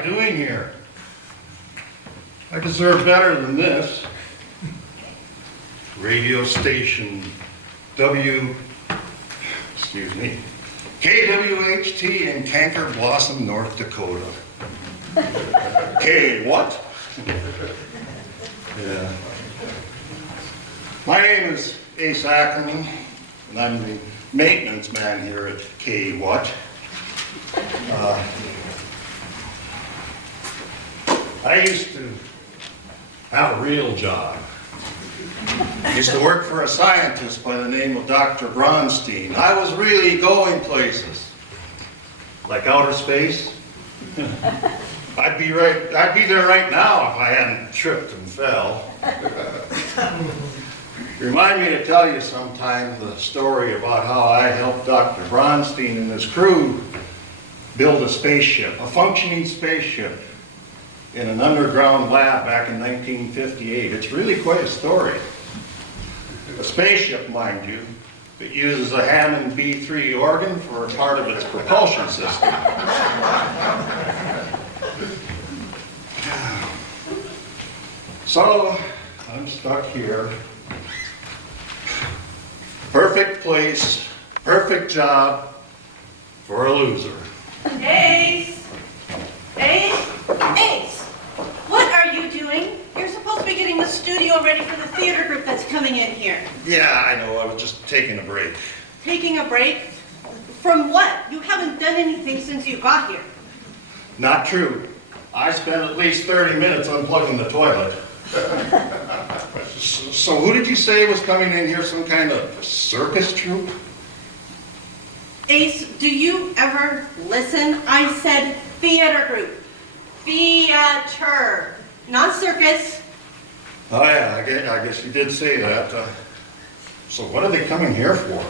I doing here? I deserve better than this. Radio station KWHT in Canker Blossom, North Dakota. K what? Yeah. My name is Ace Ackerman, and I'm the maintenance man here at K what. I used to have a real job. I used to work for a scientist by the name of Dr. Bronstein. I was really going places, like outer space. I'd be there right now if I hadn't tripped and fell. Remind me to tell you sometime the story about how I helped Dr. Bronstein and his crew build a spaceship, a functioning spaceship, in an underground lab back in 1958. It's really quite a story. A spaceship, mind you, that uses a Hammond B3 organ for part of its propulsion system. So, I'm stuck here. Perfect place, perfect job for a loser. Ace! Ace! Ace! What are you doing? You're supposed to be getting the studio ready for the theater group that's coming in here. Yeah, I know, I was just taking a break. Taking a break? From what? You haven't done anything since you got here. Not true. I spent at least 30 minutes unplugging the toilet. So who did you say was coming in here, some kind of circus troupe? Ace, do you ever listen? I said theater group. Theater, not circus. Oh yeah, I guess you did say that. So what are they coming here for?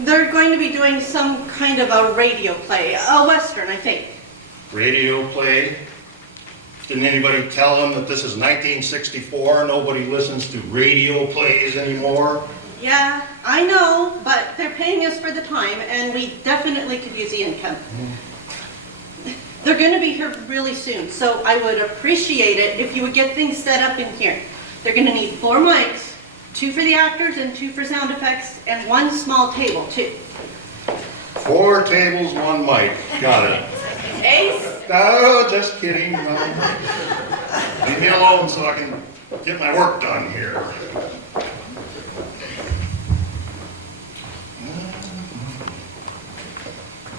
They're going to be doing some kind of a radio play, a western, I think. Radio play? Didn't anybody tell them that this is 1964, nobody listens to radio plays anymore? Yeah, I know, but they're paying us for the time, and we definitely could use the income. They're going to be here really soon, so I would appreciate it if you would get things set up in here. They're going to need 4 mics, 2 for the actors and 2 for sound effects, and 1 small table, too. 4 tables, 1 mic. Got it. Ace? Oh, just kidding. Leave me alone so I can get my work done here.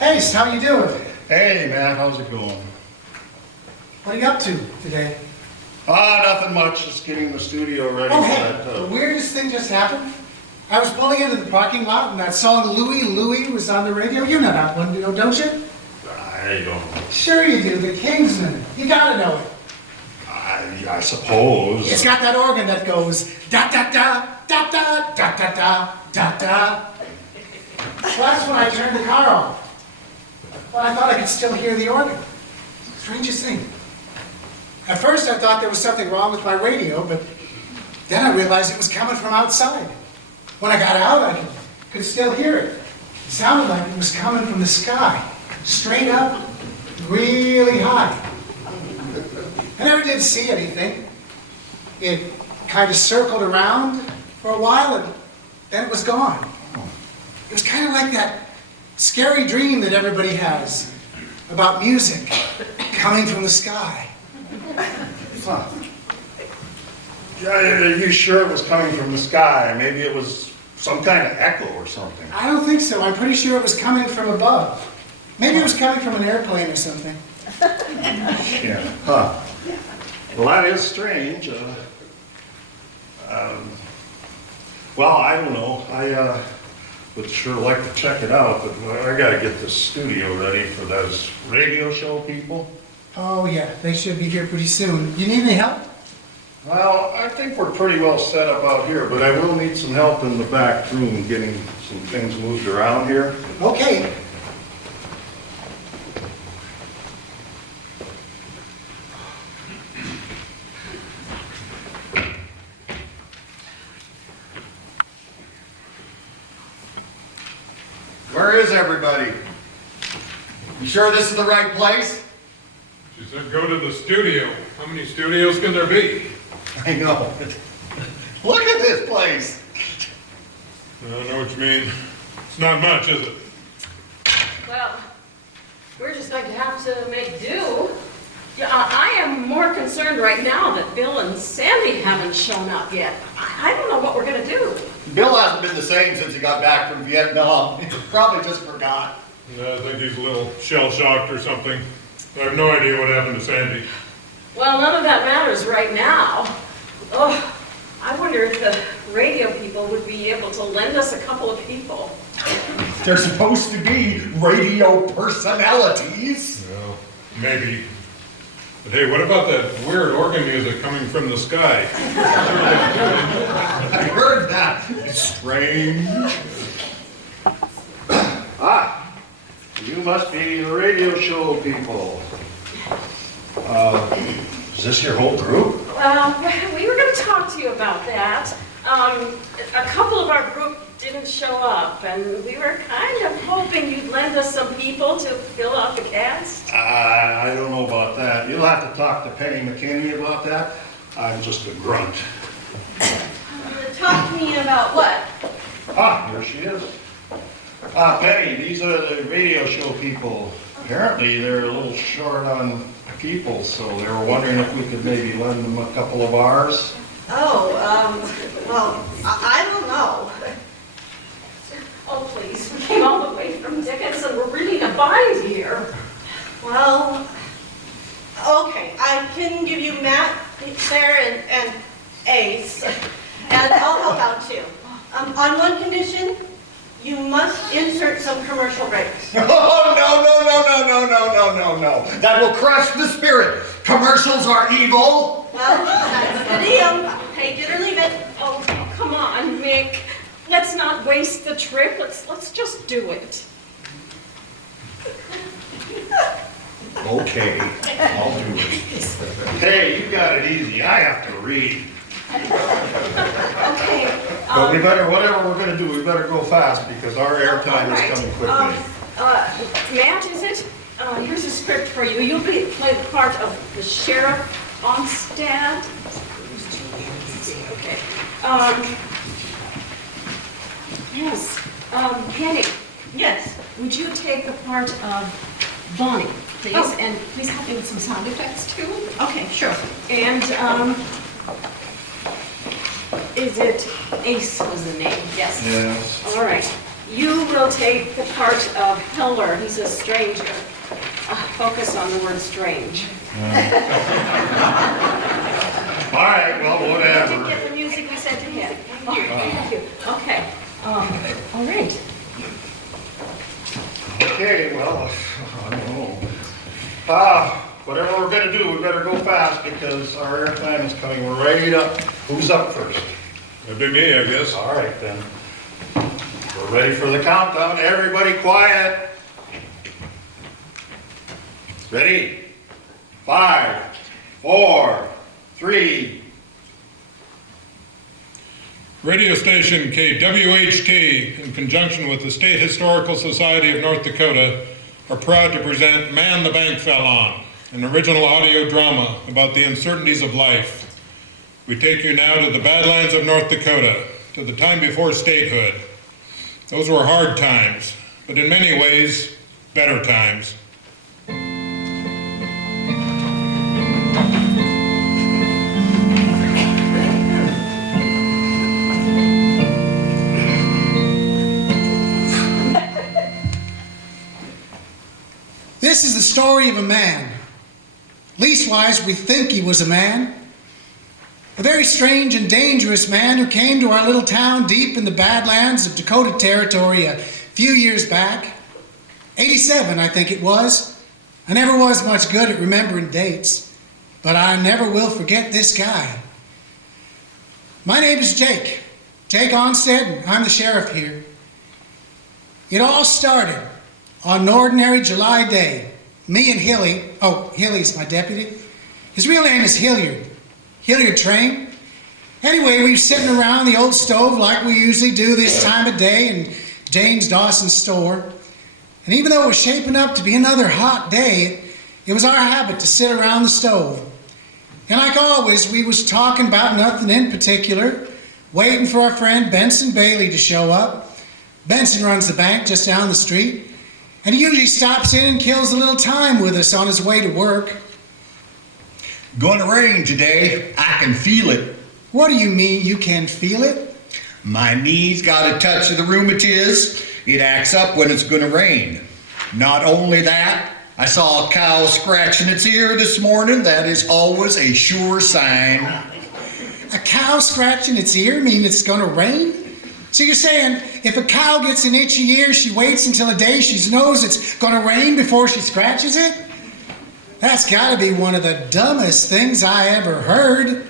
Ace, how you doing? Hey, man, how's it going? What are you up to today? Nothing much. Just getting the studio ready Oh, for hey, that. the weirdest thing just happened. I was pulling into the parking lot and that song Louie was on the radio. You know that one, don't you? I don't know. Sure you do, the Kingsmen. You gotta know it. I suppose. It's got that organ that goes da da da da da da da da da da. Well, that's when I turned the car off. Well, I thought I could still hear the organ. Strangest thing. At first I thought there was something wrong with my radio, but then I realized it was coming from outside. When I got out, I could still hear it. It sounded like it was coming from the sky, straight up, really high. I never did see anything. It kind of circled around for a while, and then it was gone. It was kind of like that scary dream that everybody has about music coming from the sky. Huh. Are you sure it was coming from the sky? Maybe it was some kind of echo or something. I don't think so. I'm pretty sure it was coming from above. Maybe it was coming from an airplane or something. Yeah. Huh. Well, that is strange. Well, I don't know. I would sure like to check it out, but I gotta get this studio ready for those radio show people. Oh yeah, they should be here pretty soon. You need any help? Well, I think we're pretty well set up out here, but I will need some help in the back room getting some things moved around here. Okay. Where is everybody? You sure this is the right place? She said go to the studio. How many studios can there be? I know. Look at this place. I know what you mean. It's not much, is it? Well, we're just going to have to make do. Yeah, I am more concerned right now that Bill and Sandy haven't shown up yet. I don't know what we're going to do. Bill hasn't been the same since he got back from Vietnam. He probably just forgot. I think he's a little shell-shocked or something. I have no idea what happened to Sandy. Well, none of that matters right now. Oh, I wonder if the radio people would be able to lend us a couple of people. They're supposed to be radio personalities. Well, maybe. But hey, what about that weird organ music coming from the sky? I heard that. It's strange. Ah, you must be the radio show people. Is this your whole group? Well, we were going to talk to you about that. A couple of our group didn't show up, and we were kind of hoping you'd lend us some people to fill out the cast. I don't know about that. You'll have to talk to Penny McKinney about that. I'm just a grunt. Talk to me about what? Ah, here she is. Penny, these are the radio show people. Apparently, they're a little short on people, so they were wondering if we could maybe lend them a couple of ours. Oh, well, I don't know. Oh, please, we came all the way from Dickens, and we're really in a bind here. Well, okay, I can give you Matt, Sarah, and Ace, and I'll help out too. On one condition, you must insert some commercial breaks. Oh, no. That will crush the spirit. Commercials are evil. Well, that's the deal. Take it or leave it. Oh, come on, Mick. Let's not waste the trip. Let's just do it. Okay, I'll do it. Hey, you got it easy. I have to read. Okay. But we better, whatever we're gonna do, we better go fast because our airtime is coming quickly. Matt, is it? Here's a script for you. You'll play the part of the Sheriff Onstad. Okay. Yes. Penny, Yes. would you take the part of Bonnie, please? Oh. And please help me with some sound effects, too. Okay, sure. And, is it Ace was the name? Yes. Yes. All right. You will take the part of Heller. He's a stranger. Focus on the word strange. All right, well, Did you whatever. get the music we sent ahead? Thank you. Okay. All right. Okay, well, I don't know. Whatever we're gonna do, we better go fast because our airtime is coming right up. Who's up first? That'd be me, I guess. All right, then. We're ready for the countdown. Everybody quiet. Ready? 5, 4, 3. Radio station KWHT, in conjunction with the State Historical Society of North Dakota, are proud to present Man the Bank Fell On, an original audio drama about the uncertainties of life. We take you now to the Badlands of North Dakota, to the time before statehood. Those were hard times, but in many ways, better times. This is the story of a man. Leastwise, we think he was a man. A very strange and dangerous man who came to our little town deep in the Badlands of Dakota Territory a few years back. 87, I think it was. I never was much good at remembering dates, but I never will forget this guy. My name is Jake Onstead, and I'm the sheriff here. It all started on an ordinary July day. Me and Hilly's my deputy. His real name is Hilliard Train. Anyway, we were sitting around the old stove like we usually do this time of day in James Dawson's store. And even though it was shaping up to be another hot day, It was our habit to sit around the stove. And like always, we was talking about nothing in particular, waiting for our friend Benson Bailey to show up. Benson runs the bank just down the street, and he usually stops in and kills a little time with us on his way to work. Gonna rain today. I can feel it. What do you mean you can feel it? My knees got a touch of the rheumatiz. It acts up when it's gonna rain. Not only that, I saw a cow scratching its ear this morning. That is always a sure sign. A cow scratching its ear mean it's gonna rain? So you're saying if a cow gets an itchy ear, she waits until the day she knows it's gonna rain before she scratches it? That's gotta be one of the dumbest things I ever heard.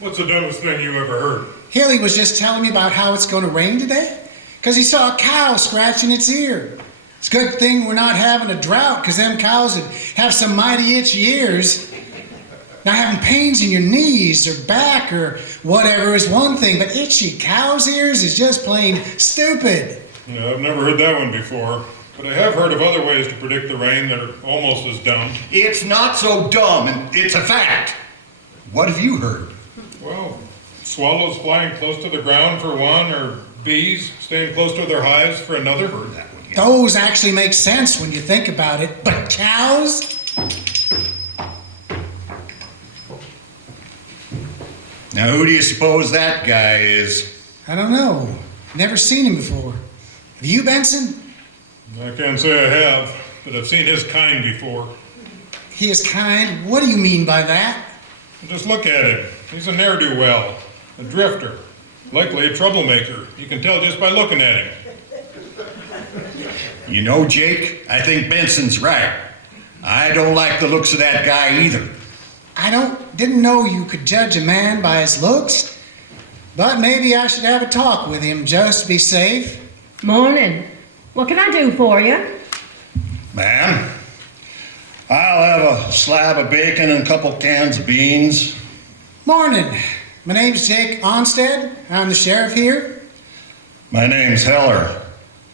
What's the dumbest thing you ever heard? Hilly was just telling me about how it's gonna rain today, because he saw a cow scratching its ear. It's a good thing we're not having a drought, because them cows would have some mighty itchy ears. Now, having pains in your knees or back or whatever is one thing, but itchy cow's ears is just plain stupid. Yeah, I've never heard that one before, but I have heard of other ways to predict the rain that are almost as dumb. It's not so dumb, and it's a fact. What have you heard? Well, swallows flying close to the ground for one, or bees staying close to their hives for another. Heard that one, yeah. Those actually make sense when you think about it, but cows? Now, who do you suppose that guy is? I don't know. Never seen him before. Have you, Benson? I can't say I have, but I've seen his kind before. He is kind. What do you mean by that? Just look at him. He's a ne'er-do-well, a drifter, likely a troublemaker. You can tell just by looking at him. You know, Jake, I think Benson's right. I don't like the looks of that guy either. Didn't know you could judge a man by his looks, but maybe I should have a talk with him just to be safe. Morning. What can I do for you? Ma'am, I'll have a slab of bacon and a couple cans of beans. Morning. My name's Jake Onstead. I'm the sheriff here. My name's Heller.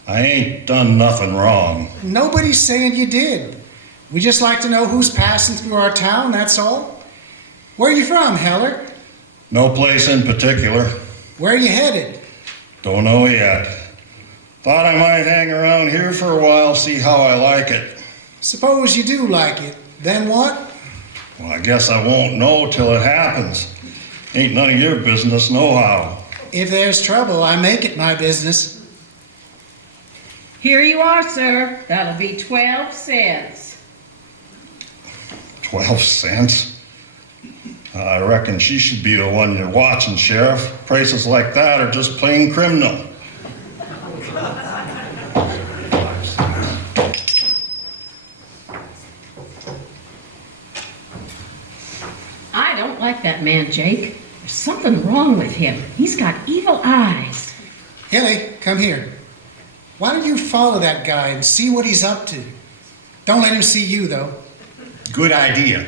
I ain't done nothing wrong. Nobody's saying you did. We just like to know who's passing through our town, that's all. Where are you from, Heller? No place in particular. Where are you headed? Don't know yet. Thought I might hang around here for a while, see how I like it. Suppose you do like it. Then what? Well, I guess I won't know till it happens. Ain't none of your business nohow. If there's trouble, I make it my business. Here you are, sir. That'll be 12 cents. 12 cents? I reckon she should be the one you're watching, Sheriff. Prices like that are just plain criminal. I don't like that man, Jake. There's something wrong with him. He's got evil eyes. Hilly, come here. Why don't you follow that guy and see what he's up to? Don't let him see you, though. Good idea.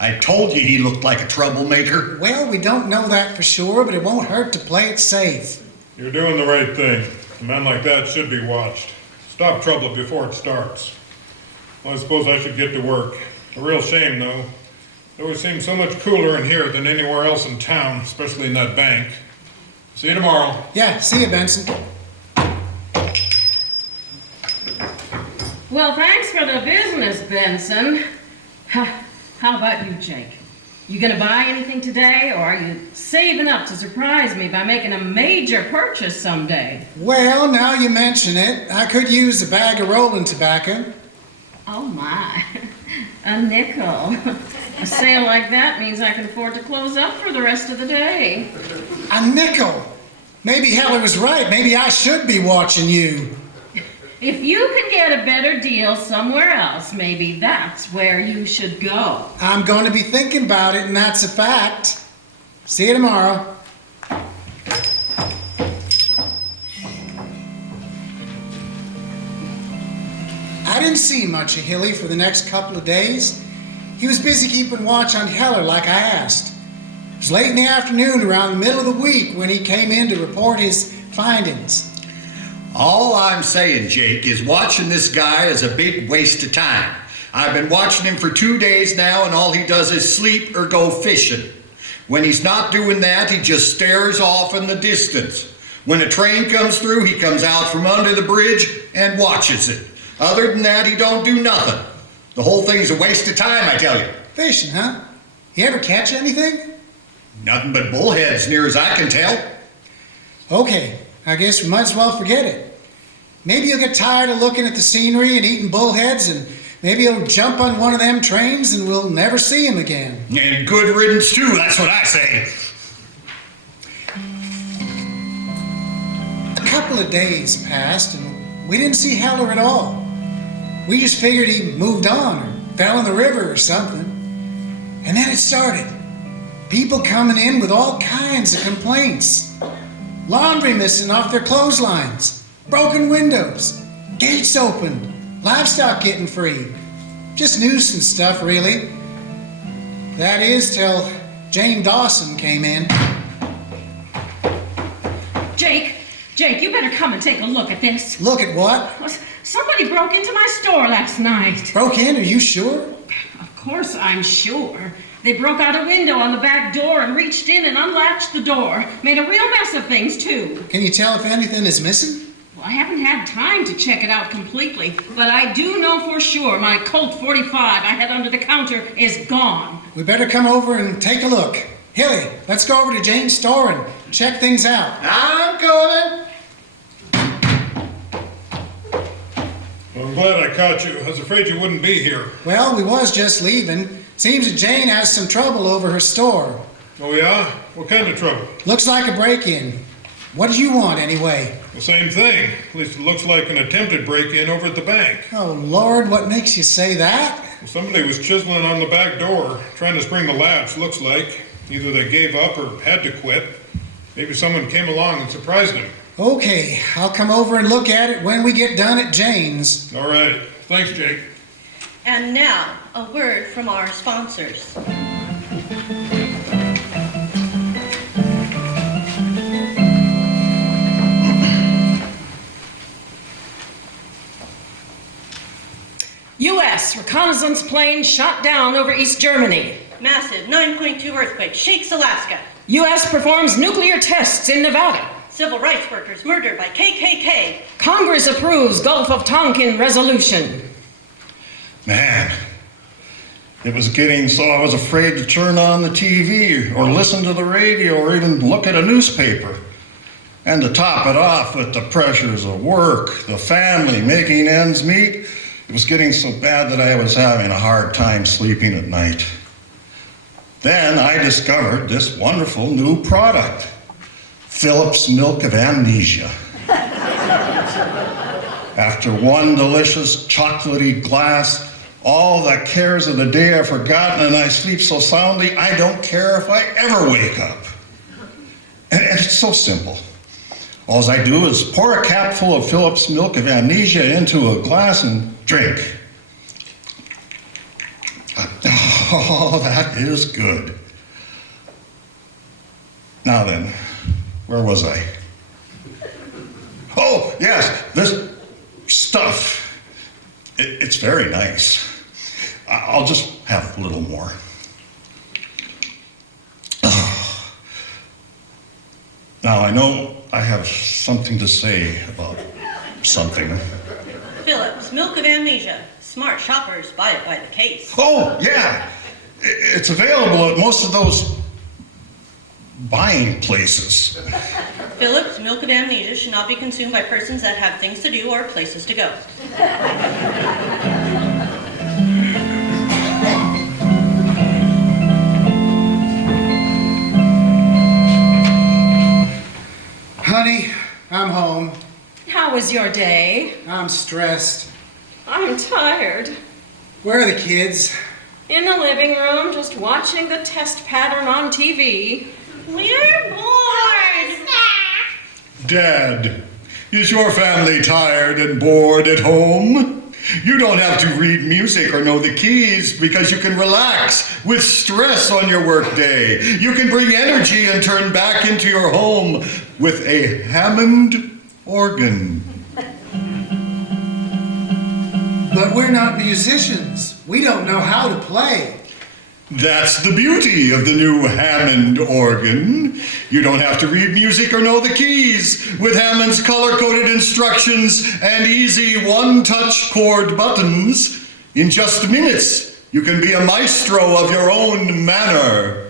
I told you he looked like a troublemaker. Well, we don't know that for sure, but it won't hurt to play it safe. You're doing the right thing. A man like that should be watched. Stop trouble before it starts. Well, I suppose I should get to work. A real shame, though. It always seems so much cooler in here than anywhere else in town, especially in that bank. See you tomorrow. Yeah, see you, Benson. Well, thanks for the business, Benson. How about you, Jake? You gonna buy anything today, or are you saving up to surprise me by making a major purchase someday? Well, now you mention it, I could use a bag of rolling tobacco. Oh my, a nickel. A sale like that means I can afford to close up for the rest of the day. A nickel? Maybe Heller was right. Maybe I should be watching you. If you can get a better deal somewhere else, maybe that's where you should go. I'm going to be thinking about it, and that's a fact. See you tomorrow. I didn't see much of Hilly for the next couple of days. He was busy keeping watch on Heller like I asked. It was late in the afternoon, around the middle of the week, when he came in to report his findings. All I'm saying, Jake, is watching this guy is a big waste of time. I've been watching him for 2 days now, and all he does is sleep or go fishing. When he's not doing that, he just stares off in the distance. When a train comes through, he comes out from under the bridge and watches it. Other than that, he don't do nothing. The whole thing's a waste of time, I tell you. Fishing, huh? You ever catch anything? Nothing but bullheads, near as I can tell. Okay, I guess we might as well forget it. Maybe you'll get tired of looking at the scenery and eating bullheads, and maybe you'll jump on one of them trains and we'll never see him again. And good riddance, too, that's what I say. A couple of days passed and we didn't see Heller at all. We just figured he moved on or fell in the river or something. And then it started. People coming in with all kinds of complaints. Laundry missing off their clotheslines, broken windows, gates open, livestock getting free. Just nuisance stuff, really. That is, till Jane Dawson came in. Jake, you better come and take a look at this. Look at what? Somebody broke into my store last night. Broke in, are you sure? Of course I'm sure. They broke out a window on the back door and reached in and unlatched the door. Made a real mess of things, too. Can you tell if anything is missing? Well, I haven't had time to check it out completely, but I do know for sure my Colt 45 I had under the counter is gone. We better come over and take a look. Hilly, let's go over to Jane's store and check things out. I'm coming. Well, I'm glad I caught you. I was afraid you wouldn't be here. Well, we was just leaving. Seems that Jane has some trouble over her store. Oh, yeah? What kind of trouble? Looks like a break-in. What do you want, anyway? The same thing. At least it looks like an attempted break-in over at the bank. Oh, Lord, what makes you say that? Well, somebody was chiseling on the back door, trying to spring the latch, looks like. Either they gave up or had to quit. Maybe someone came along and surprised them. Okay, I'll come over and look at it when we get done at Jane's. All right. Thanks, Jake. And now, a word from our sponsors. U.S. reconnaissance plane shot down over East Germany. Massive 9.2 earthquake shakes Alaska. U.S. performs nuclear tests in Nevada. Civil rights workers murdered by KKK. Congress approves Gulf of Tonkin resolution. Man, it was getting so I was afraid to turn on the TV or listen to the radio or even look at a newspaper. And to top it off with the pressures of work, the family, making ends meet, it was getting so bad that I was having a hard time sleeping at night. Then I discovered this wonderful new product, Phillips Milk of Amnesia. After one delicious chocolatey glass, all the cares of the day are forgotten and I sleep so soundly I don't care if I ever wake up. And it's so simple. All I do is pour a capful of Phillips Milk of Amnesia into a glass and drink. Oh, that is good. Now then, where was I? Oh, yes, this stuff. It's very nice. I'll just have a little more. Now, I know I have something to say about something. Phillips, Milk of Amnesia. Smart shoppers buy it by the case. Oh, yeah. It's available at most of those buying places. Phillips, Milk of Amnesia should not be consumed by persons that have things to do or places to go. Honey, I'm home. How was your day? I'm stressed. I'm tired. Where are the kids? In the living room, just watching the test pattern on TV. We're bored! Dad, is your family tired and bored at home? You don't have to read music or know the keys because you can relax with stress on your workday. You can bring energy and turn back into your home with a Hammond organ. But we're not musicians. We don't know how to play. That's the beauty of the new Hammond organ. You don't have to read music or know the keys. With Hammond's color-coded instructions and easy one-touch chord buttons, in just minutes, you can be a maestro of your own manner.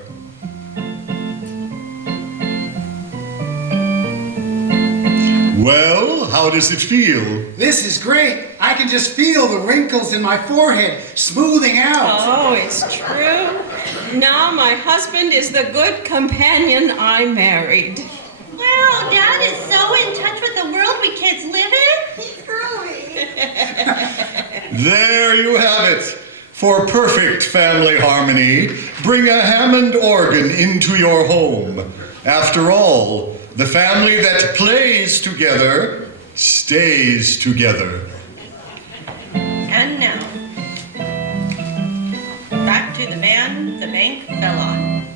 Well, how does it feel? This is great. I can just feel the wrinkles in my forehead smoothing out. Oh, it's true. Now my husband is the good companion I married. Wow, Dad is so in touch with the world we kids live in. He's early. There you have it. For perfect family harmony, bring a Hammond organ into your home. After all, the family that plays together stays together. And now, back to the man the bank fell on.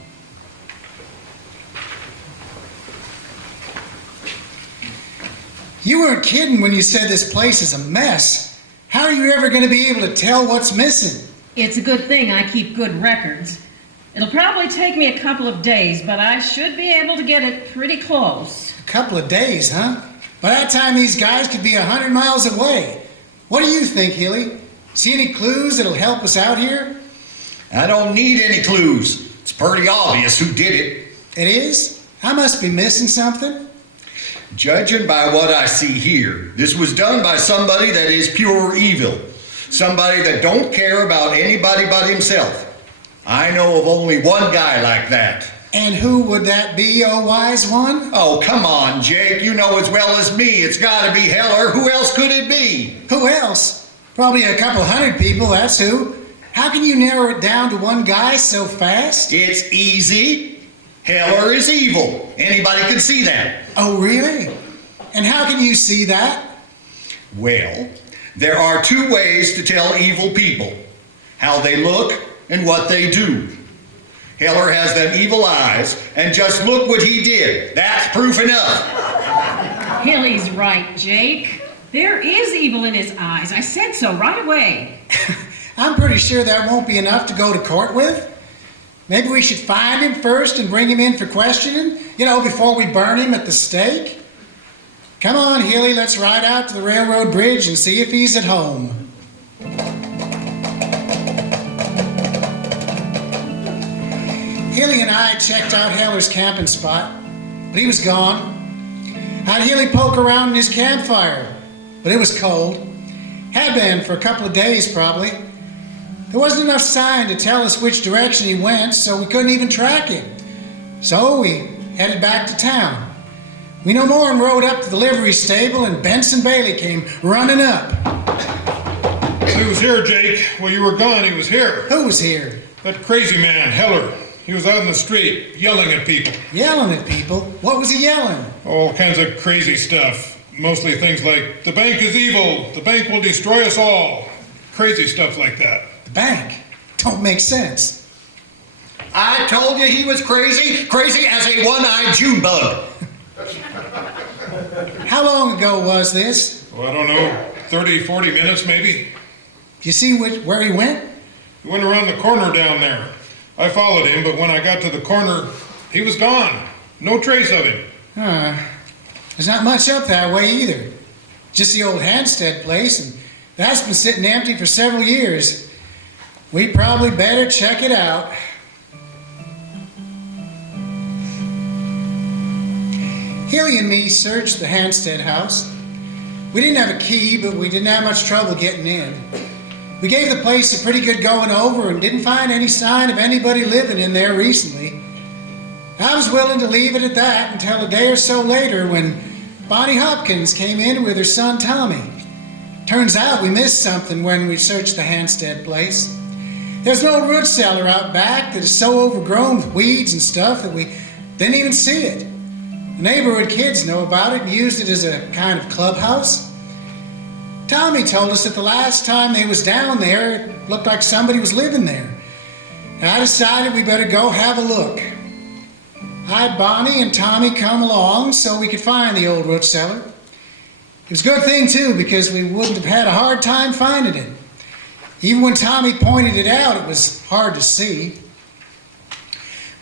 You weren't kidding when you said this place is a mess. How are you ever going to be able to tell what's missing? It's a good thing I keep good records. It'll probably take me a couple of days, but I should be able to get it pretty close. A couple of days, huh? By that time, these guys could be 100 miles away. What do you think, Hilly? See any clues that'll help us out here? I don't need any clues. It's pretty obvious who did it. It is? I must be missing something. Judging by what I see here, this was done by somebody that is pure evil. Somebody that don't care about anybody but himself. I know of only one guy like that. And who would that be, oh wise one? Oh, come on, Jake. You know as well as me it's gotta be Heller. Who else could it be? Who else? Probably a couple hundred people, that's who. How can you narrow it down to one guy so fast? It's easy. Heller is evil. Anybody can see that. Oh, really? And how can you see that? Well, there are two ways to tell evil people. How they look and what they do. Heller has them evil eyes, and just look what he did. That's proof enough. Hilly's right, Jake. There is evil in his eyes. I said so right away. I'm pretty sure that won't be enough to go to court with. Maybe we should find him first and bring him in for questioning, before we burn him at the stake. Come on, Hilly, let's ride out to the railroad bridge and see if he's at home. Hilly and I checked out Heller's camping spot, but he was gone. I'd Hilly poke around in his campfire, but it was cold. Had been for a couple of days, probably. There wasn't enough sign to tell us which direction he went, so we couldn't even track him. So we headed back to town. We no more and rode up to the livery stable, and Benson Bailey came running up. He was here, Jake. While you were gone, he was here. Who was here? That crazy man, Heller. He was out in the street, yelling at people. Yelling at people? What was he yelling? All kinds of crazy stuff. Mostly things like, the bank is evil, the bank will destroy us all. Crazy stuff like that. The bank? Don't make sense. I told you he was crazy. Crazy as a one-eyed June bug. How long ago was this? Well, I don't know, 30, 40 minutes maybe? You see where he went? He went around the corner down there. I followed him, but when I got to the corner, he was gone. No trace of him. There's not much up that way either. Just the old Hansted place, and that's been sitting empty for several years. We probably better check it out. Hilly and me searched the Hansted house. We didn't have a key, but we didn't have much trouble getting in. We gave the place a pretty good going over and didn't find any sign of anybody living in there recently. I was willing to leave it at that until a day or so later when Bonnie Hopkins came in with her son Tommy. Turns out we missed something when we searched the Hansted place. There's an old root cellar out back that is so overgrown with weeds and stuff that we didn't even see it. The neighborhood kids know about it and used it as a kind of clubhouse. Tommy told us that the last time they was down there, it looked like somebody was living there. And I decided we better go have a look. I had Bonnie and Tommy come along so we could find the old root cellar. It was a good thing, too, because we wouldn't have had a hard time finding it. Even when Tommy pointed it out, it was hard to see.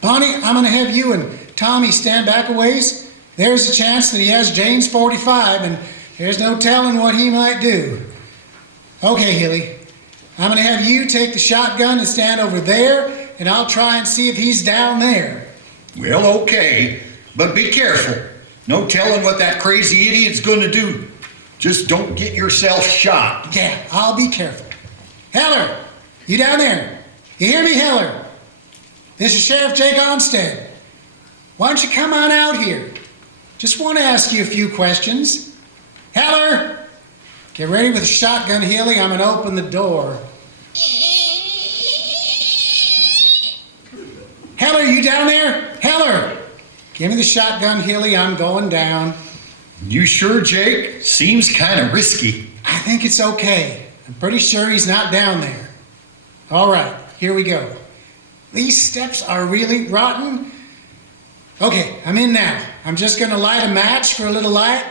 Bonnie, I'm going to have you and Tommy stand back a ways. There's a chance that he has Jane's .45, and there's no telling what he might do. Okay, Hilly, I'm going to have you take the shotgun and stand over there, and I'll try and see if he's down there. Well, okay, but be careful. No telling what that crazy idiot's gonna do. Just don't get yourself shot. Yeah, I'll be careful. Heller, you down there? You hear me, Heller? This is Sheriff Jake Onstead. Why don't you come on out here? Just want to ask you a few questions. Heller, get ready with the shotgun, Hilly. I'm going to open the door. Heller, you down there? Heller, give me the shotgun, Hilly. I'm going down. You sure, Jake? Seems kind of risky. I think it's okay. I'm pretty sure he's not down there. All right, here we go. These steps are really rotten. Okay, I'm in now. I'm just gonna light a match for a little light.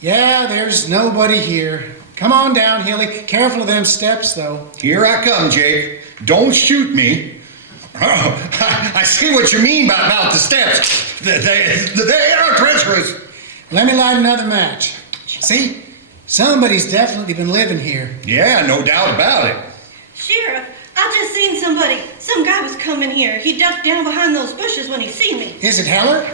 Yeah, there's nobody here. Come on down, Hilly. Careful of them steps, though. Here I come, Jake. Don't shoot me. Oh, I see what you mean about the steps. They are treacherous. Let me light another match. See? Somebody's definitely been living here. Yeah, no doubt about it. Sheriff, I just seen somebody. Some guy was coming here. He ducked down behind those bushes when he seen me. Is it Heller?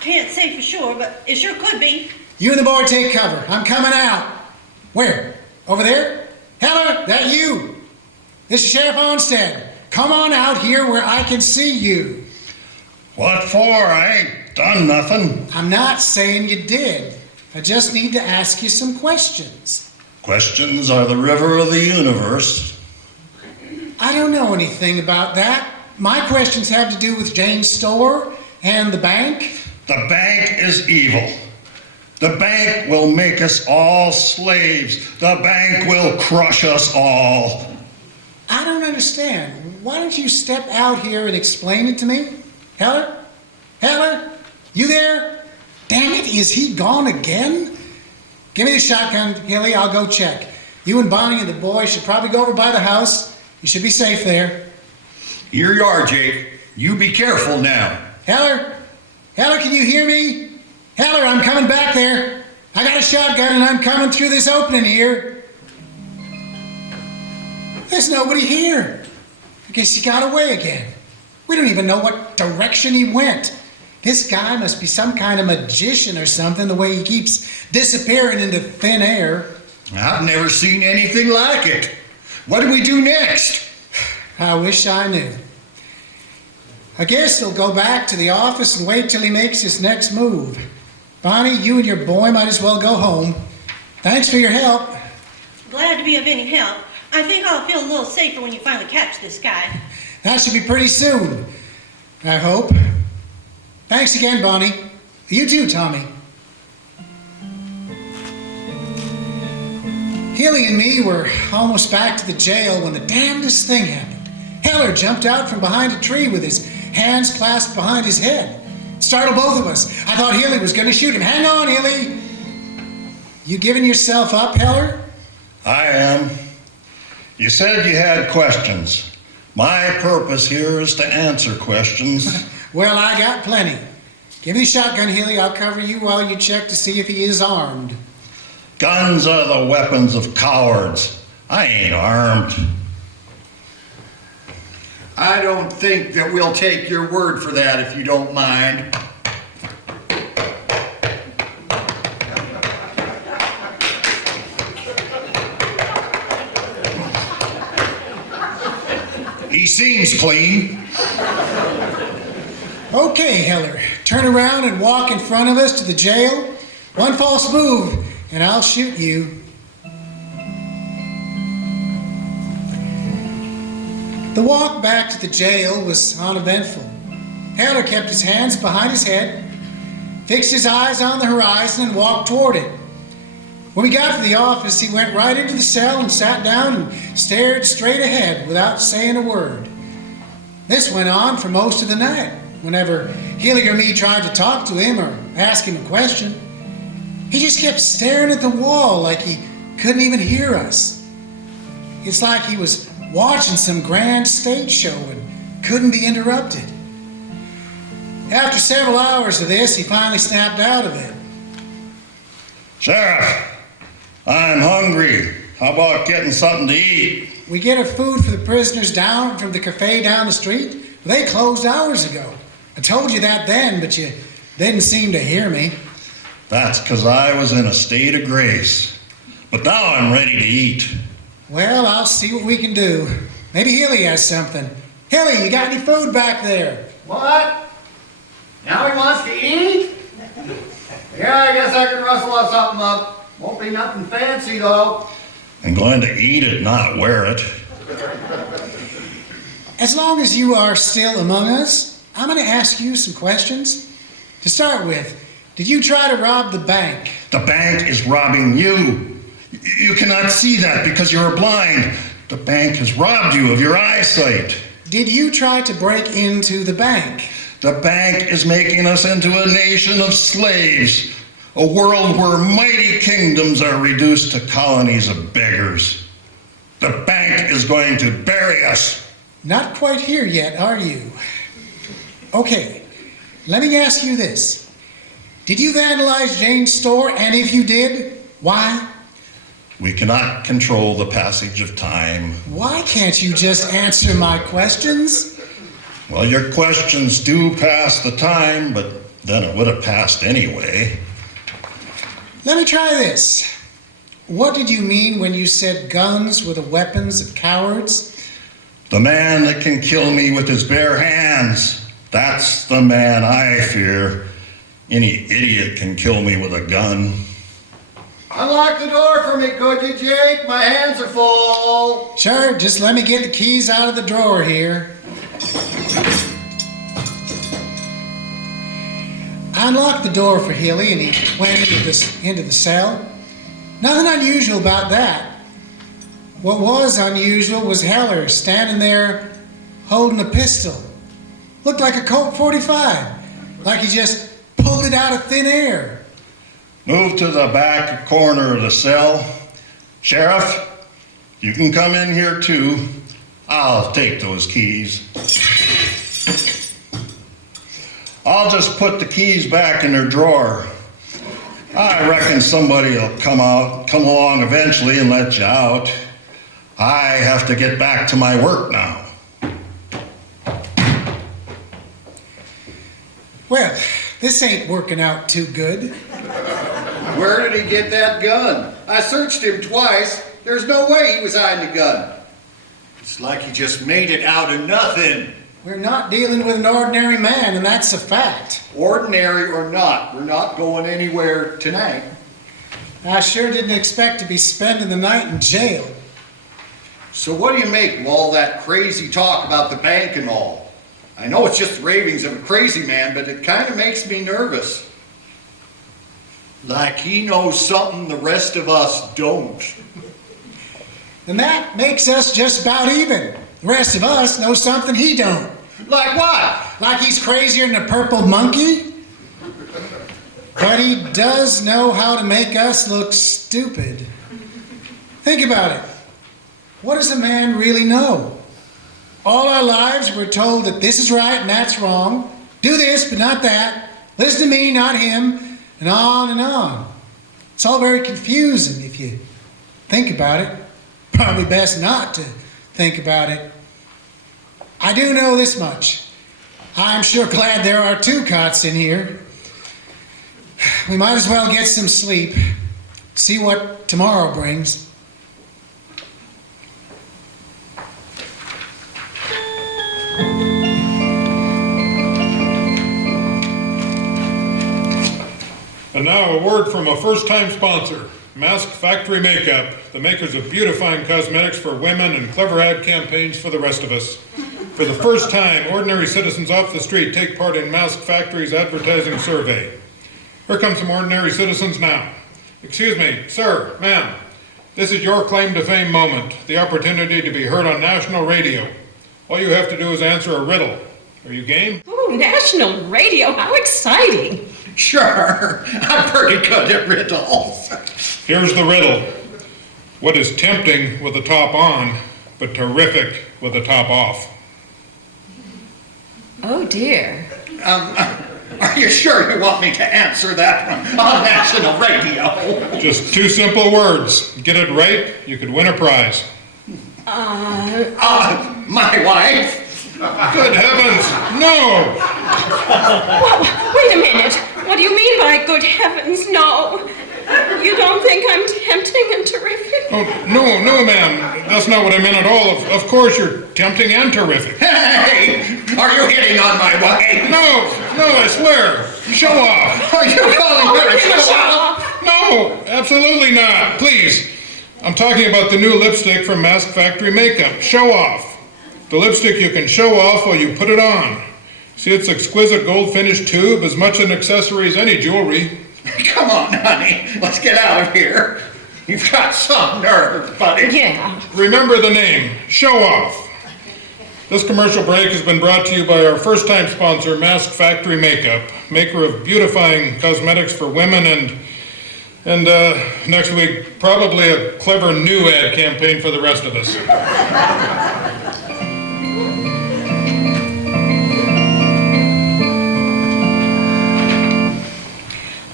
Can't say for sure, but it sure could be. You and the boy take cover. I'm coming out. Where? Over there? Heller, that you? This is Sheriff Onstead. Come on out here where I can see you. What for? I ain't done nothing. I'm not saying you did. I just need to ask you some questions. Questions are the river of the universe. I don't know anything about that. My questions have to do with Jane's store and the bank. The bank is evil. The bank will make us all slaves. The bank will crush us all. I don't understand. Why don't you step out here and explain it to me? Heller? Heller? You there? Damn it, is he gone again? Give me the shotgun, Hilly, I'll go check. You and Bonnie and the boy should probably go over by the house. You should be safe there. Here you are, Jake. You be careful now. Heller? Heller, can you hear me? Heller, I'm coming back there. I got a shotgun and I'm coming through this opening here. There's nobody here. I guess he got away again. We don't even know what direction he went. This guy must be some kind of magician or something, the way he keeps disappearing into thin air. I've never seen anything like it. What do we do next? I wish I knew. I guess he'll go back to the office and wait till he makes his next move. Bonnie, you and your boy might as well go home. Thanks for your help. Glad to be of any help. I think I'll feel a little safer when you finally catch this guy. That should be pretty soon, I hope. Thanks again, Bonnie. You too, Tommy. Hilly and me were almost back to the jail when the damnedest thing happened. Heller jumped out from behind a tree with his hands clasped behind his head. Startled both of us. I thought Hilly was going to shoot him. Hang on, Hilly. You giving yourself up, Heller? I am. You said you had questions. My purpose here is to answer questions. Well, I got plenty. Give me the shotgun, Hilly. I'll cover you while you check to see if he is armed. Guns are the weapons of cowards. I ain't armed. I don't think that we'll take your word for that if you don't mind. He seems clean. Okay, Heller. Turn around and walk in front of us to the jail. One false move, and I'll shoot you. The walk back to the jail was uneventful. Heller kept his hands behind his head, fixed his eyes on the horizon, and walked toward it. When we got to the office, he went right into the cell and sat down and stared straight ahead without saying a word. This went on for most of the night. Whenever Hilly or me tried to talk to him or ask him a question, He just kept staring at the wall like he couldn't even hear us. It's like he was watching some grand stage show and couldn't be interrupted. After several hours of this, he finally snapped out of it. Sheriff, I'm hungry. How about getting something to eat? We get our food for the prisoners down from the cafe down the street. They closed hours ago. I told you that then, but you didn't seem to hear me. That's 'cause I was in a state of grace. But now I'm ready to eat. Well, I'll see what we can do. Maybe Hilly has something. Hilly, you got any food back there? What? Now he wants to eat? Yeah, I guess I can rustle up something up. Won't be nothing fancy though. I'm going to eat it, not wear it. As long as you are still among us, I'm going to ask you some questions. To start with, did you try to rob the bank? The bank is robbing you. You cannot see that because you're blind. The bank has robbed you of your eyesight. Did you try to break into the bank? The bank is making us into a nation of slaves, a world where mighty kingdoms are reduced to colonies of beggars. The bank is going to bury us. Not quite here yet, are you? Okay, let me ask you this. Did you vandalize Jane's store? And if you did, why? We cannot control the passage of time. Why can't you just answer my questions? Well, your questions do pass the time, but then it would have passed anyway. Let me try this. What did you mean when you said guns were the weapons of cowards? The man that can kill me with his bare hands, that's the man I fear. Any idiot can kill me with a gun. Unlock the door for me, could you, Jake? My hands are full. Sure, just let me get the keys out of the drawer here. I unlocked the door for Hilly and he went into the cell. Nothing unusual about that. What was unusual was Heller standing there holding a pistol. Looked like a Colt 45, like he just pulled it out of thin air. Move to the back corner of the cell. Sheriff, you can come in here too. I'll take those keys. I'll just put the keys back in their drawer. I reckon somebody will come along eventually and let you out. I have to get back to my work now. Well, this ain't working out too good. Where did he get that gun? I searched him twice. There's no way he was hiding a gun. It's like he just made it out of nothing. We're not dealing with an ordinary man, and that's a fact. Ordinary or not, we're not going anywhere tonight. I sure didn't expect to be spending the night in jail. So what do you make of all that crazy talk about the bank and all? I know it's just ravings of a crazy man, but it kind of makes me nervous. Like he knows something the rest of us don't. And that makes us just about even. The rest of us know something he don't. Like what? Like he's crazier than a purple monkey. But he does know how to make us look stupid. Think about it. What does a man really know? All our lives we're told that this is right and that's wrong. Do this but not that. Listen to me, not him. And on and on. It's all very confusing if you think about it. Probably best not to think about it. I do know this much. I'm sure glad there are two cots in here. We might as well get some sleep. See what tomorrow brings. And now a word from a first-time sponsor, Mask Factory Makeup, the makers of beautifying cosmetics for women and clever ad campaigns for the rest of us. For the first time, ordinary citizens off the street take part in Mask Factory's advertising survey. Here come some ordinary citizens now. Excuse me, sir, ma'am. This is your claim to fame moment, the opportunity to be heard on national radio. All you have to do is answer a riddle. Are you game? Ooh, national radio, how exciting. Sure, I'm pretty good at riddles. Here's the riddle. What is tempting with the top on, but terrific with the top off? Oh dear. Are you sure you want me to answer that one on national radio? Just two simple words. Get it right, you could win a prize. My wife? Good heavens, no! Wait a minute. What do you mean by good heavens, no? You don't think I'm tempting and terrific? Oh, no, ma'am. That's not what I meant at all. Of course you're tempting and terrific. Hey, are you hitting on my wife? No, I swear. Show off. Are you calling her a show off? No, absolutely not. Please. I'm talking about the new lipstick from Mask Factory Makeup. Show off. The lipstick you can show off while you put it on. See its exquisite gold finished tube, as much an accessory as any jewelry. Come on, honey, let's get out of here. You've got some nerve, buddy. Yeah. Remember the name, Show Off. This commercial break has been brought to you by our first-time sponsor, Mask Factory Makeup, maker of beautifying cosmetics for women, and next week, probably a clever new ad campaign for the rest of us.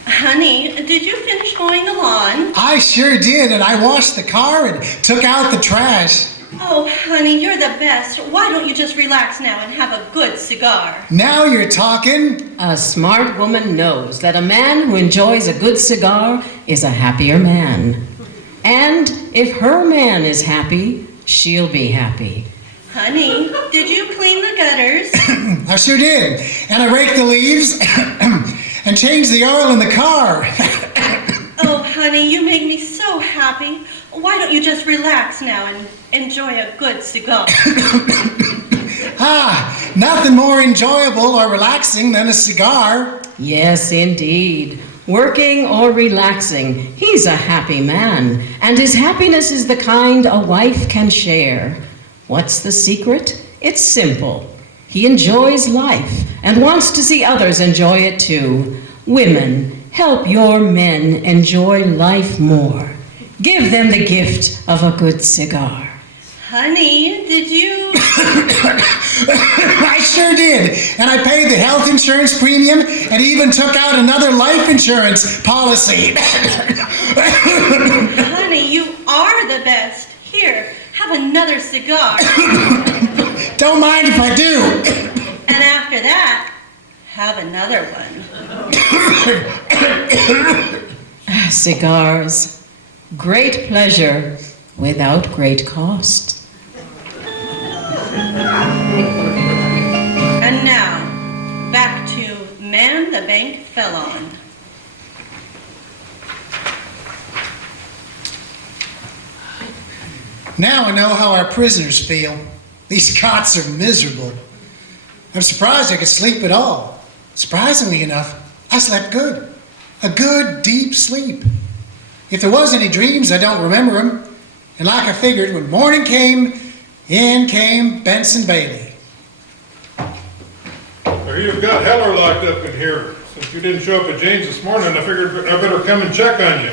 Honey, did you finish mowing the lawn? I sure did, and I washed the car and took out the trash. Oh, honey, you're the best. Why don't you just relax now and have a good cigar? Now you're talking. A smart woman knows that a man who enjoys a good cigar is a happier man. And if her man is happy, she'll be happy. Honey, did you clean the gutters? I sure did. And I raked the leaves and changed the oil in the car. Oh, honey, you make me so happy. Why don't you just relax now and enjoy a good cigar? Nothing more enjoyable or relaxing than a cigar. Yes, indeed. Working or relaxing, he's a happy man. And his happiness is the kind a wife can share. What's the secret? It's simple. He enjoys life and wants to see others enjoy it too. Women, help your men enjoy life more. Give them the gift of a good cigar. Honey, did you... I sure did. And I paid the health insurance premium and even took out another life insurance policy. Honey, you are the best. Here, have another cigar. Don't mind if I do. And after that, have another one. Cigars. Great pleasure without great cost. And now, back to Man the Bank Fell On. Now I know how our prisoners feel. These cots are miserable. I'm surprised I could sleep at all. Surprisingly enough, I slept good. A good, deep sleep. If there was any dreams, I don't remember them. And like I figured, when morning came, in came Benson Bailey. Well, you've got Heller locked up in here. Since you didn't show up at Jane's this morning, I figured I better come and check on you.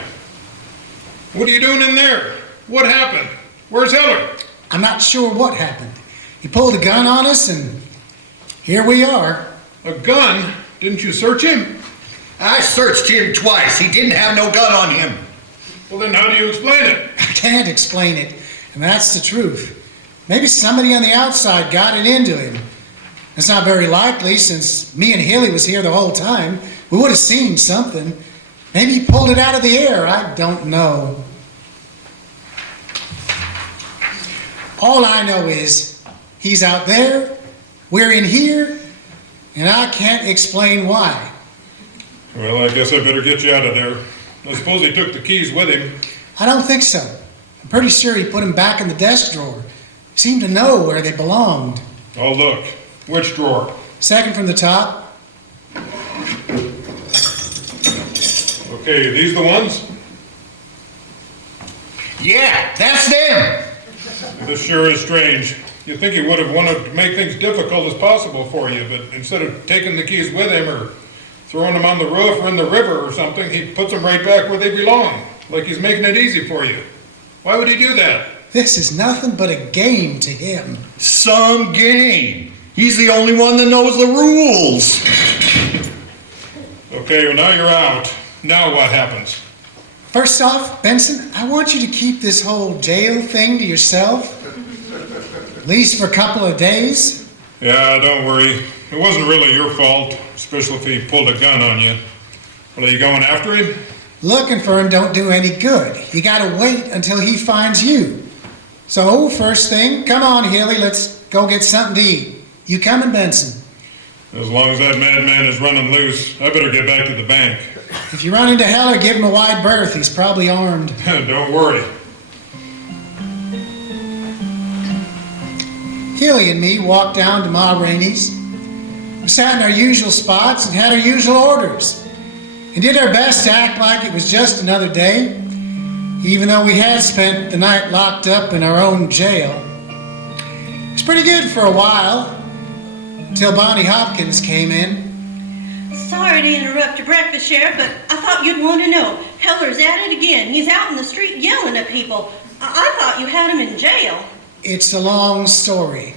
What are you doing in there? What happened? Where's Heller? I'm not sure what happened. He pulled a gun on us, and here we are. A gun? Didn't you search him? I searched him twice. He didn't have no gun on him. Well, then how do you explain it? I can't explain it, and that's the truth. Maybe somebody on the outside got it into him. It's not very likely, since me and Hilly was here the whole time. We would have seen something. Maybe he pulled it out of the air. I don't know. All I know is he's out there, we're in here, and I can't explain why. Well, I guess I better get you out of there. I suppose he took the keys with him. I don't think so. I'm pretty sure he put them back in the desk drawer. He seemed to know where they belonged. Oh, look. Which drawer? Second from the top. Okay, these the ones? Yeah, that's them. This sure is strange. You'd think he would have wanted to make things difficult as possible for you, but instead of taking the keys with him or throwing them on the roof or in the river or something, he puts them right back where they belong, like he's making it easy for you. Why would he do that? This is nothing but a game to him. Some game. He's the only one that knows the rules. Okay, well now you're out. Now what happens? First off, Benson, I want you to keep this whole jail thing to yourself. At least for a couple of days. Yeah, don't worry. It wasn't really your fault, especially if he pulled a gun on you. Well, are you going after him? Looking for him don't do any good. You gotta wait until he finds you. So, first thing, come on, Hilly, let's go get something to eat. You coming, Benson? As long as that madman is running loose, I better get back to the bank. If you run into Heller, give him a wide berth. He's probably armed. Don't worry. Hilly and me walked down to Ma Rainey's. We sat in our usual spots and had our usual orders. And did our best to act like it was just another day, even though we had spent the night locked up in our own jail. It was pretty good for a while, until Bonnie Hopkins came in. Sorry to interrupt your breakfast, Sheriff, but I thought you'd want to know. Heller's at it again. He's out in the street yelling at people. I thought you had him in jail. It's a long story.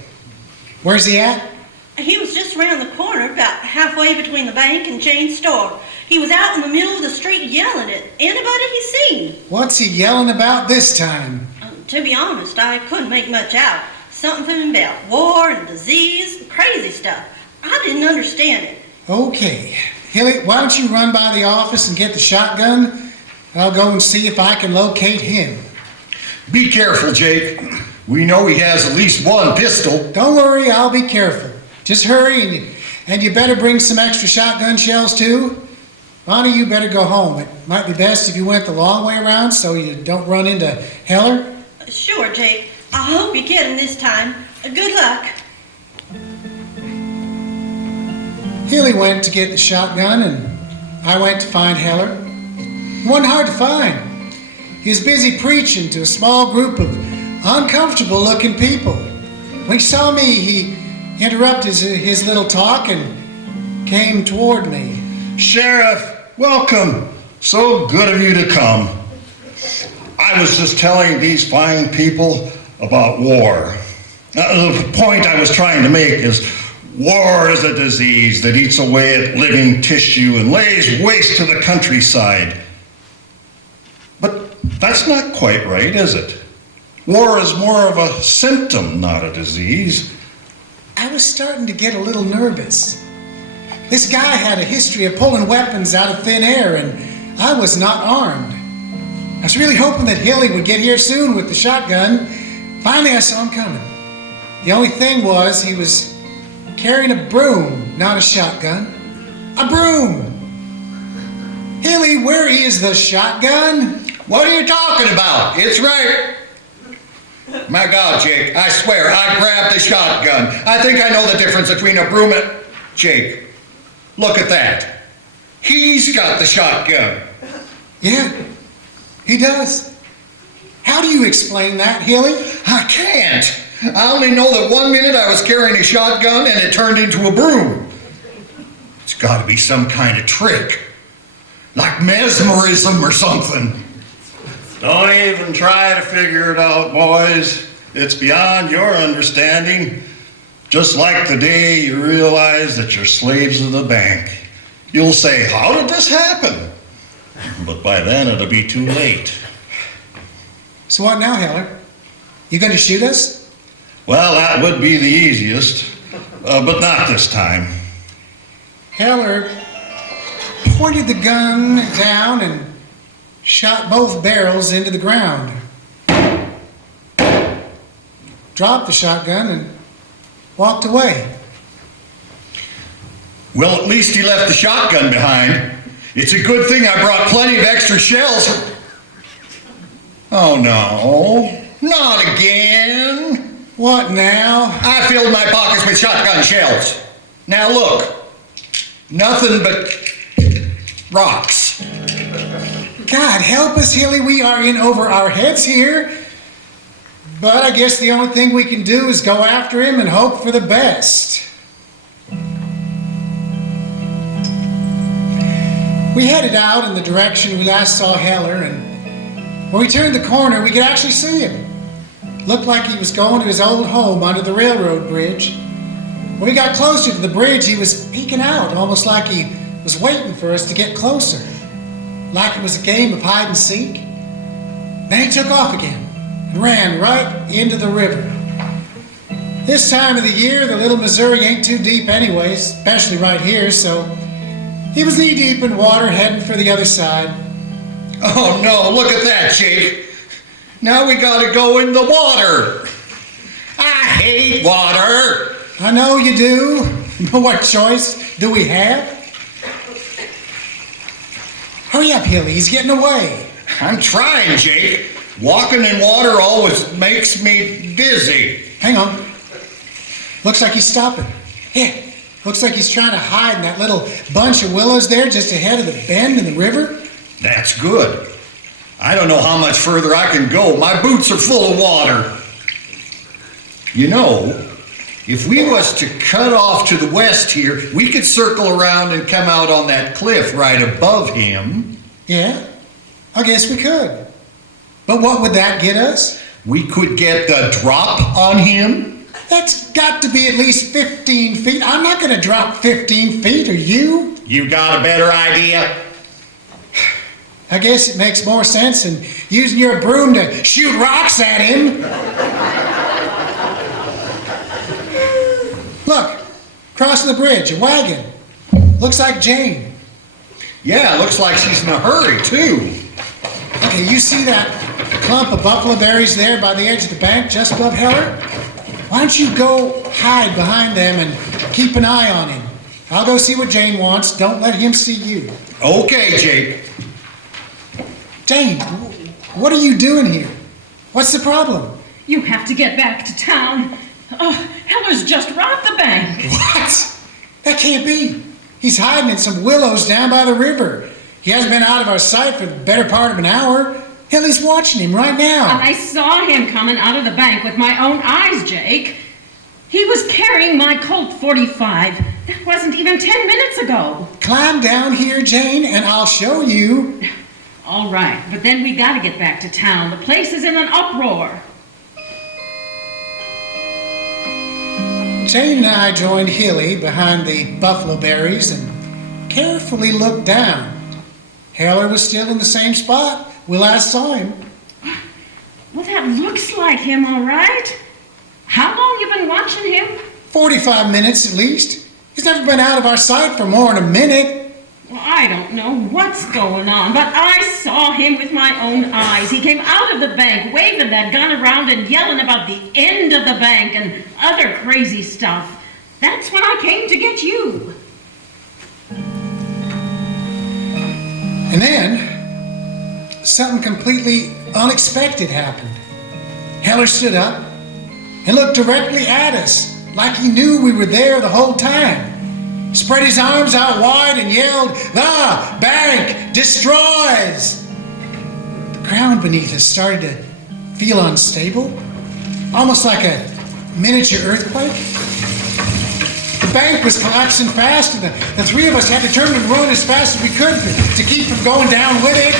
Where's he at? He was just around the corner, about halfway between the bank and Jane's store. He was out in the middle of the street yelling at anybody he seen. What's he yelling about this time? To be honest, I couldn't make much out. Something about war and disease, crazy stuff. I didn't understand it. Okay. Hilly, why don't you run by the office and get the shotgun? I'll go and see if I can locate him. Be careful, Jake. We know he has at least one pistol. Don't worry, I'll be careful. Just hurry, and you better bring some extra shotgun shells too. Bonnie, you better go home. It might be best if you went the long way around so you don't run into Heller. Sure, Jake. I hope you get him this time. Good luck. Hilly went to get the shotgun, and I went to find Heller. He wasn't hard to find. He was busy preaching to a small group of uncomfortable-looking people. When he saw me, he interrupted his little talk and came toward me. Sheriff, welcome. So good of you to come. I was just telling these fine people about war. The point I was trying to make is war is a disease that eats away at living tissue and lays waste to the countryside. But that's not quite right, is it? War is more of a symptom, not a disease. I was starting to get a little nervous. This guy had a history of pulling weapons out of thin air, and I was not armed. I was really hoping that Hilly would get here soon with the shotgun. Finally, I saw him coming. The only thing was he was carrying a broom, not a shotgun. A broom! Hilly, where is the shotgun? What are you talking about? It's right. My God, Jake, I swear, I grabbed the shotgun. I think I know the difference between a broom and... Jake, look at that. He's got the shotgun. Yeah, he does. How do you explain that, Hilly? I can't. I only know that 1 minute I was carrying a shotgun and it turned into a broom. It's got to be some kind of trick. Like mesmerism or something. Don't even try to figure it out, boys. It's beyond your understanding. Just like the day you realize that you're slaves of the bank. You'll say, how did this happen? But by then it'll be too late. So what now, Heller? You going to shoot us? Well, that would be the easiest, but not this time. Heller pointed the gun down and shot both barrels into the ground. Dropped the shotgun and walked away. Well, at least he left the shotgun behind. It's a good thing I brought plenty of extra shells. Oh no, not again. What now? I filled my pockets with shotgun shells. Now look, nothing but rocks. God help us, Hilly, we are in over our heads here. But I guess the only thing we can do is go after him and hope for the best. We headed out in the direction we last saw Heller, and when we turned the corner, we could actually see him. Looked like he was going to his old home under the railroad bridge. When we got closer to the bridge, he was peeking out, almost like he was waiting for us to get closer, like it was a game of hide and seek. Then he took off again and ran right into the river. This time of the year, the Little Missouri ain't too deep anyways, especially right here, so he was knee-deep in water heading for the other side. Oh no, look at that, Jake. Now we gotta go in the water. I hate water. I know you do, but what choice do we have? Hurry up, Hilly, he's getting away. I'm trying, Jake. Walking in water always makes me dizzy. Hang on. Looks like he's stopping. Yeah, looks like he's trying to hide in that little bunch of willows there just ahead of the bend in the river. That's good. I don't know how much further I can go. My boots are full of water. You know, if we was to cut off to the west here, we could circle around and come out on that cliff right above him. Yeah, I guess we could. But what would that get us? We could get the drop on him. That's got to be at least 15 feet. I'm not going to drop 15 feet, are you? You got a better idea? I guess it makes more sense than using your broom to shoot rocks at him. Look, crossing the bridge, a wagon. Looks like Jane. Yeah, looks like she's in a hurry, too. Okay, you see that clump of buffalo berries there by the edge of the bank just above Heller? Why don't you go hide behind them and keep an eye on him? I'll go see what Jane wants. Don't let him see you. Okay, Jake. Jane, what are you doing here? What's the problem? You have to get back to town. Oh, Heller's just robbed the bank. What? That can't be. He's hiding in some willows down by the river. He hasn't been out of our sight for the better part of an hour. Hell, he's watching him right now. I saw him coming out of the bank with my own eyes, Jake. He was carrying my Colt 45. That wasn't even 10 minutes ago. Climb down here, Jane, and I'll show you. All right, but then we gotta get back to town. The place is in an uproar. Jane and I joined Hilly behind the buffalo berries and carefully looked down. Heller was still in the same spot we last saw him. Well, that looks like him, all right. How long you been watching him? 45 minutes at least. He's never been out of our sight for more than a minute. Well, I don't know what's going on, but I saw him with my own eyes. He came out of the bank, waving that gun around and yelling about the end of the bank and other crazy stuff. That's when I came to get you. And then, something completely unexpected happened. Heller stood up and looked directly at us, like he knew we were there the whole time. Spread his arms out wide and yelled, "The bank destroys!" The ground beneath us started to feel unstable, almost like a miniature earthquake. The bank was collapsing fast, and the three of us had to turn and run as fast as we could to keep from going down with it.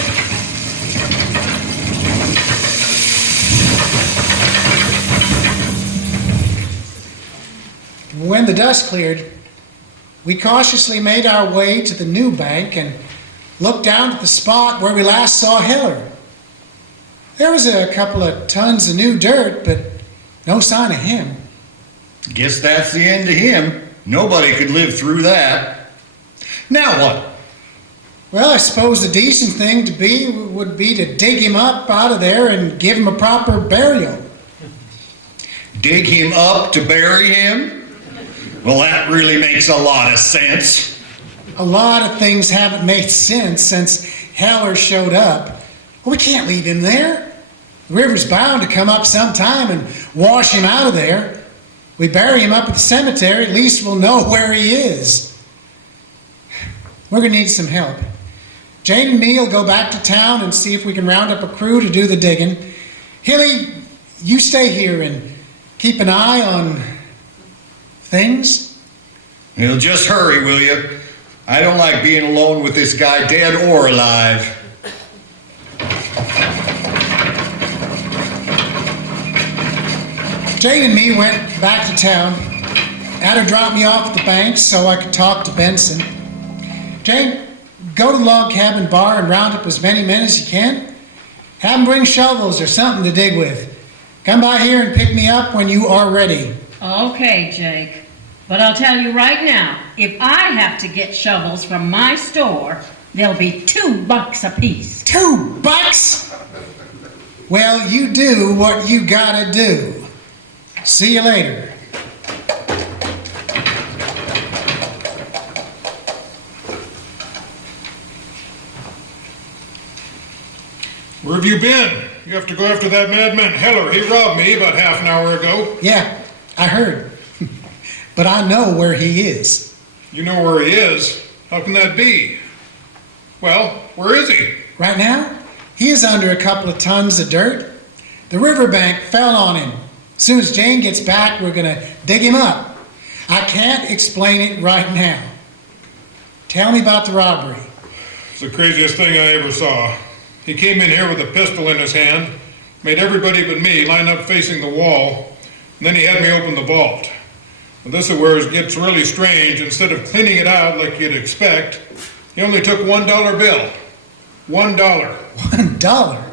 When the dust cleared, we cautiously made our way to the new bank and looked down at the spot where we last saw Heller. There was a couple of tons of new dirt, but no sign of him. Guess that's the end of him. Nobody could live through that. Now what? Well, I suppose the decent thing to be would be to dig him up out of there and give him a proper burial. Dig him up to bury him? Well, that really makes a lot of sense. A lot of things haven't made sense since Heller showed up. Well, we can't leave him there. The river's bound to come up sometime and wash him out of there. We bury him up at the cemetery, at least we'll know where he is. We're going to need some help. Jane and me will go back to town and see if we can round up a crew to do the digging. Hilly, you stay here and keep an eye on things. You'll just hurry, will you? I don't like being alone with this guy, dead or alive. Jane and me went back to town. Had her drop me off at the bank so I could talk to Benson. Jane, go to the log cabin bar and round up as many men as you can. Have them bring shovels or something to dig with. Come by here and pick me up when you are ready. Okay, Jake. But I'll tell you right now, if I have to get shovels from my store, they'll be $2 apiece. $2? Well, you do what you gotta do. See you later. Where have you been? You have to go after that madman Heller. He robbed me about half an hour ago. Yeah, I heard. But I know where he is. You know where he is? How can that be? Well, where is he? Right now, he is under a couple of tons of dirt. The riverbank fell on him. As soon as Jane gets back, we're gonna dig him up. I can't explain it right now. Tell me about the robbery. It's the craziest thing I ever saw. He came in here with a pistol in his hand, made everybody but me line up facing the wall, and then he had me open the vault. Well, this is where it gets really strange. Instead of cleaning it out like you'd expect, he only took $1 bill. $1. $1?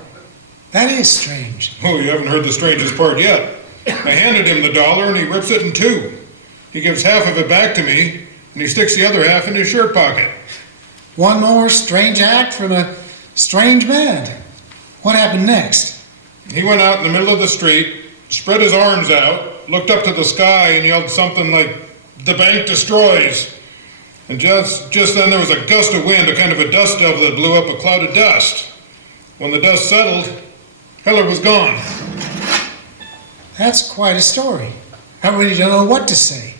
That is strange. Oh, you haven't heard the strangest part yet. I handed him the dollar and he rips it in two. He gives half of it back to me and he sticks the other half in his shirt pocket. One more strange act from a strange man. What happened next? He went out in the middle of the street, spread his arms out, looked up to the sky and yelled something like, "The bank destroys." And just then there was a gust of wind, a kind of a dust devil that blew up a cloud of dust. When the dust settled, Heller was gone. That's quite a story. I really don't know what to say.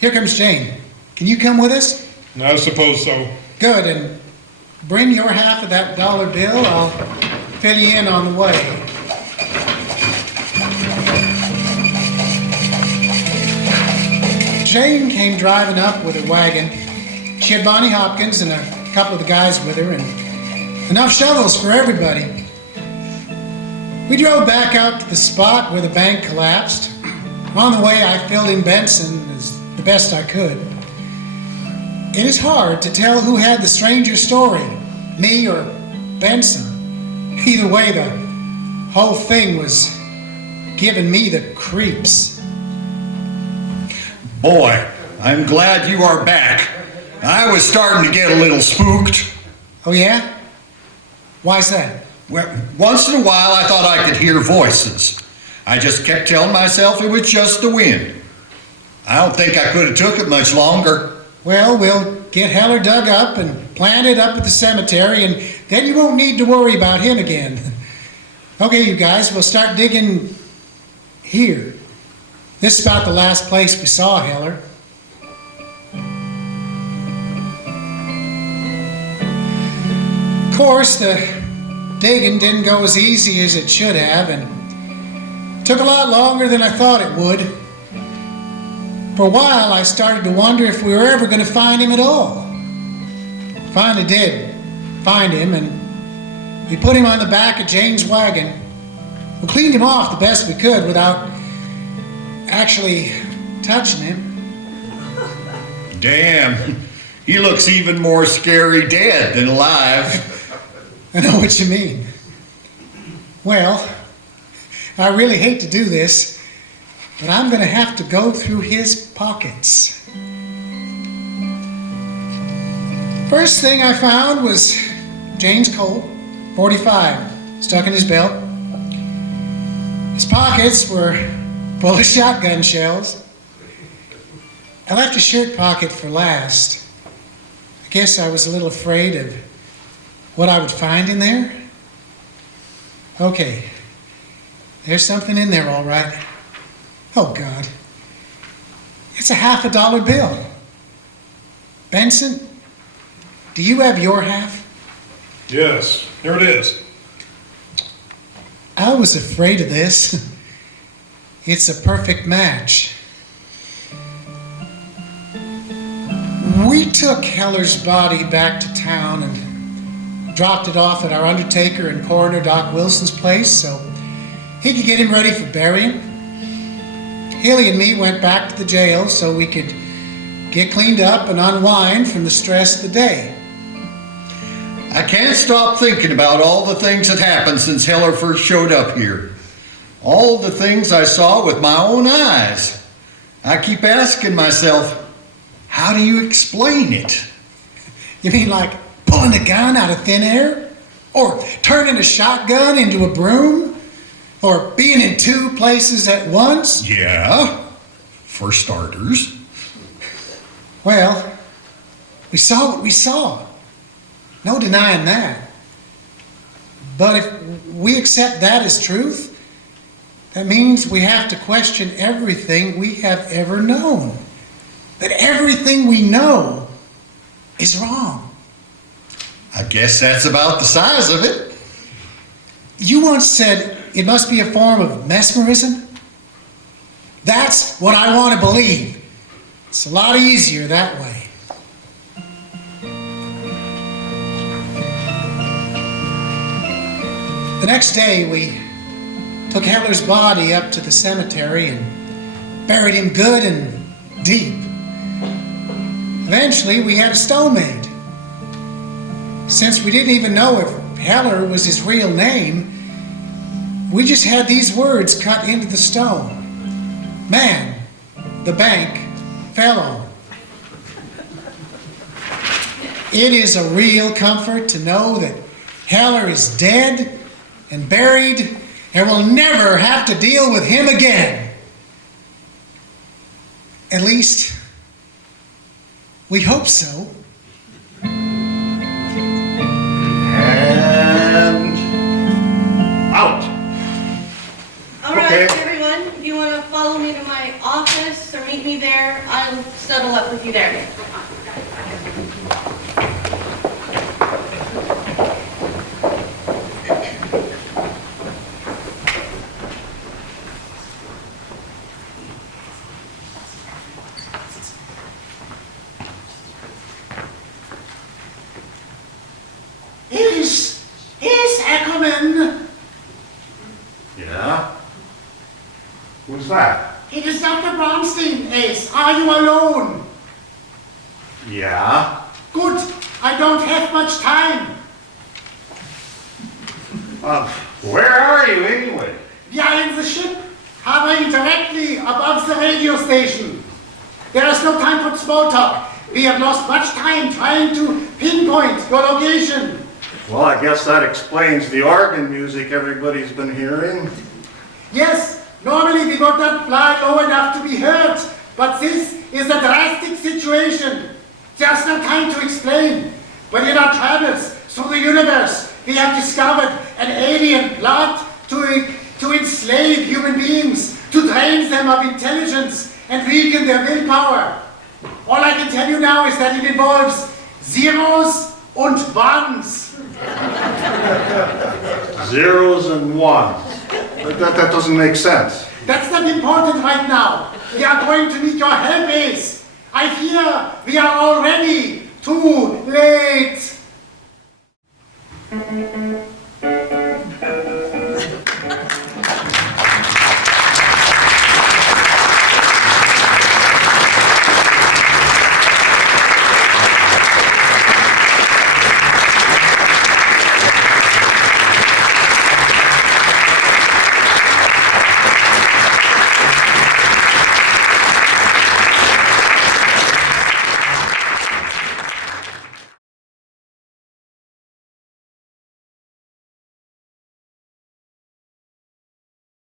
Here comes Jane. Can you come with us? I suppose so. Good, and bring your half of that dollar bill. I'll fill you in on the way. Jane came driving up with her wagon. She had Bonnie Hopkins and a couple of the guys with her, and enough shovels for everybody. We drove back out to the spot where the bank collapsed. On the way, I filled in Benson as the best I could. It is hard to tell who had the stranger story, me or Benson. Either way, the whole thing was giving me the creeps. Boy, I'm glad you are back. I was starting to get a little spooked. Oh yeah? Why's that? Well, once in a while I thought I could hear voices. I just kept telling myself it was just the wind. I don't think I could have took it much longer. Well, we'll get Heller dug up and planted up at the cemetery, and then you won't need to worry about him again. Okay, you guys, we'll start digging here. This is about the last place we saw Heller. Of course, the digging didn't go as easy as it should have, and took a lot longer than I thought it would. For a while, I started to wonder if we were ever going to find him at all. Finally did find him, and we put him on the back of Jane's wagon. We cleaned him off the best we could without actually touching him. Damn, he looks even more scary dead than alive. I know what you mean. Well, I really hate to do this, but I'm going to have to go through his pockets. First thing I found was Jane's Colt, .45, stuck in his belt. His pockets were full of shotgun shells. I left a shirt pocket for last. I guess I was a little afraid of what I would find in there. Okay, there's something in there all right. Oh God, it's a half $1 bill. Benson, do you have your half? Yes, here it is. I was afraid of this. It's a perfect match. We took Heller's body back to town and dropped it off at our undertaker and coroner, Doc Wilson's place, so he could get him ready for burying. Haley and me went back to the jail so we could get cleaned up and unwind from the stress of the day. I can't stop thinking about all the things that happened since Heller first showed up here. All the things I saw with my own eyes. I keep asking myself, how do you explain it? You mean like pulling a gun out of thin air? Or turning a shotgun into a broom? Or being in two places at once? Yeah, for starters. Well, we saw what we saw. No denying that. But if we accept that as truth, that means we have to question everything we have ever known. That everything we know is wrong. I guess that's about the size of it. You once said it must be a form of mesmerism. That's what I want to believe. It's a lot easier that way. The next day, we took Heller's body up to the cemetery and buried him good and deep. Eventually, we had a stone made. Since we didn't even know if Heller was his real name, we just had these words cut into the stone. Man, the bank fell on. It is a real comfort to know that Heller is dead and buried, and we'll never have to deal with him again. At least, we hope so. And out. All right, Okay. everyone, if you want to follow me to my office or meet me there, I'll settle up with you there. Is Ackerman? Yeah? Who's that? It is Dr. Bronstein, Ace. Are you alone? Yeah? Good. I don't have much time. Where are you anyway? We are in the ship, hovering directly above the radio station. There is no time for small talk. We have lost much time trying to pinpoint your location. Well, I guess that explains the organ music everybody's been hearing. Yes, normally we would not fly low enough to be heard, but this is a drastic situation. There's no time to explain. But in our travels through the universe, we have discovered an alien plot to enslave human beings, to drain them of intelligence and weaken their willpower. All I can tell you now is that it involves zeros and ones. Zeros and ones. That doesn't make sense. That's not important right now. We are going to meet your hell base. I fear we are already too late.